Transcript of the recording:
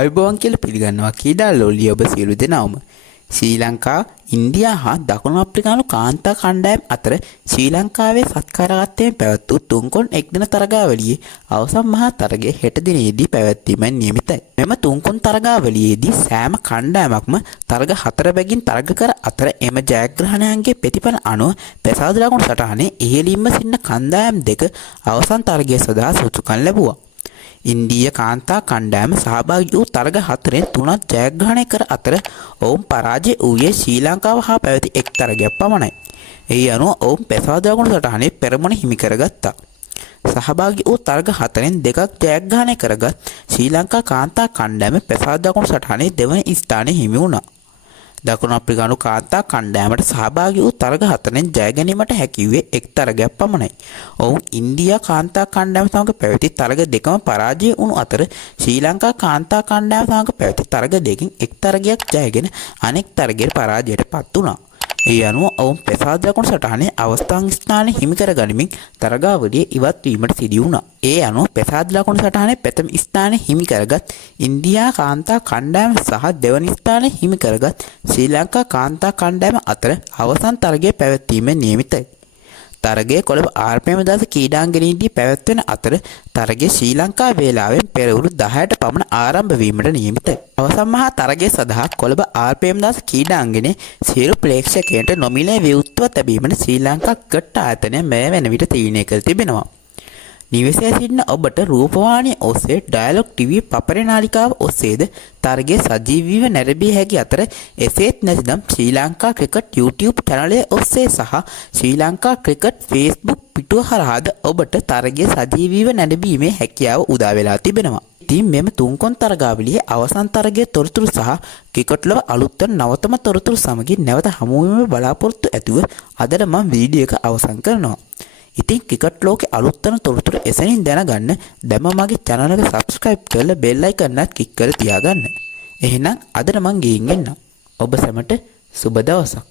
ආයුබෝවන් කියලා පිළිගන්නවා ක්‍රීඩා ලෝලිය ඔබ සියලු දෙනාම. ශ්‍රී ලංකා, ඉන්දියා හා දකුණු අප්‍රිකානු කාන්තා කණ්ඩායම් අතර ශ්‍රී ලංකාවේ සත්කාරාත්මයෙන් පැවැත් වූ තුන්කොන් එක්දින තරගාවලියේ අවසන් මහා තරගය හෙට දිනේදී පැවැත්වීමෙන් නියමිතයි. මෙම තුන්කොන් තරගාවලියේදී සෑම කණ්ඩායමක්ම තරග 4 බැගින් තරග කර අතර එම ජයග්‍රහණයන්ගේ ප්‍රතිඵල අනුව පැසාද ලකුණු සටහනේ ඉහළින්ම සිටින කණ්ඩායම් දෙක අවසන් තරගය සඳහා සුදුසුකම් ලැබුවා. ඉන්දීය කාන්තා කණ්ඩායම සහභාගී වූ තරග 4න් 3ක් ජයග්‍රහණය කර අතර ඔවුන් පරාජය වූයේ ශ්‍රී ලංකාව හා පැවති එක් තරගයක් පමණයි. ඒ අනුව ඔවුන් පැසාද ලකුණු සටහනේ පෙරමුණ හිමි කරගත්තා. සහභාගී වූ තරග 4න් 2ක් ජයග්‍රහණය කරගත් ශ්‍රී ලංකා කාන්තා කණ්ඩායම පැසාද ලකුණු සටහනේ දෙවන ස්ථානය හිමි වුණා. දකුණු අප්‍රිකානු කාන්තා කණ්ඩායමට සහභාගී වූ තරග 4න් ජය ගැනීමට හැකි වූයේ එක් තරගයක් පමණයි. ඔවුන් ඉන්දියා කාන්තා කණ්ඩායම සමග පැවති තරග දෙකම පරාජය වුණු අතර ශ්‍රී ලංකා කාන්තා කණ්ඩායම සමග පැවති තරග දෙකකින් එක් තරගයක් ජයගෙන අනෙක් තරගයේ පරාජයට පත් වුණා. ඒ අනුව ඔවුන් පැසාද ලකුණු සටහනේ අවස්ථාන් ස්ථානය හිමි කර ගනිමින් තරගාවලිය ඉවත් වීමට සිදු වුණා. ඒ අනුව පැසාද ලකුණු සටහනේ ප්‍රථම ස්ථානය හිමි කරගත් ඉන්දියා කාන්තා කණ්ඩායම සහ දෙවන ස්ථානය හිමි කරගත් ශ්‍රී ලංකා කාන්තා කණ්ඩායම අතර අවසන් තරගය පැවැත්වීමෙන් නියමිතයි. තරගයේ කොළඹ RPM දාස ක්‍රීඩාංගණයේදී පැවැත්වෙන අතර තරගය ශ්‍රී ලංකා වේලාවෙන් පෙරවරු 10ට පමණ ආරම්භ වීමට නියමිතයි. අවසන් මහා තරගය සඳහා කොළඹ RPM දාස ක්‍රීඩාංගණයේ සියලු ප්‍රේක්ෂකයන්ට නොමිලේ විවෘතව තැබීමට ශ්‍රී ලංකා ක්‍රිකට් ආයතනය මේ වෙන විට තීරණය කර තිබෙනවා. නිවසේ සිටින ඔබට රූපවාහිනිය ඔස්සේ ඩයලොග් TV පපරේ නාලිකාව ඔස්සේද තරගය සජීවීව නැරඹිය හැකි අතර එසේත් නැතිනම් ශ්‍රී ලංකා ක්‍රිකට් YouTube චැනලය ඔස්සේ සහ ශ්‍රී ලංකා ක්‍රිකට් Facebook පිටුව හරහාද ඔබට තරගය සජීවීව නැරඹීමේ හැකියාව උදා වෙලා තිබෙනවා. ඉතින් මෙම තුන්කොන් තරගාවලියේ අවසන් තරගයේ තොරතුරු සහ ක්‍රිකට් ලොව අලුත් නවතම තොරතුරු සමගින් නැවත හමු වීමේ බලාපොරොත්තු ඇතුව අදට මම වීඩියෝ එක අවසන් කරනවා. ඉතින් ක්‍රිකට් ලෝකේ අලුත්වන තොරතුරු එසැනින් දැනගන්න දැන්ම මගේ channel එක subscribe කරලා bell icon එකත් click කරලා තියාගන්න. එහෙනම් අදට මං ගිහින් එන්නම්. ඔබ සැමට සුබ දවසක්.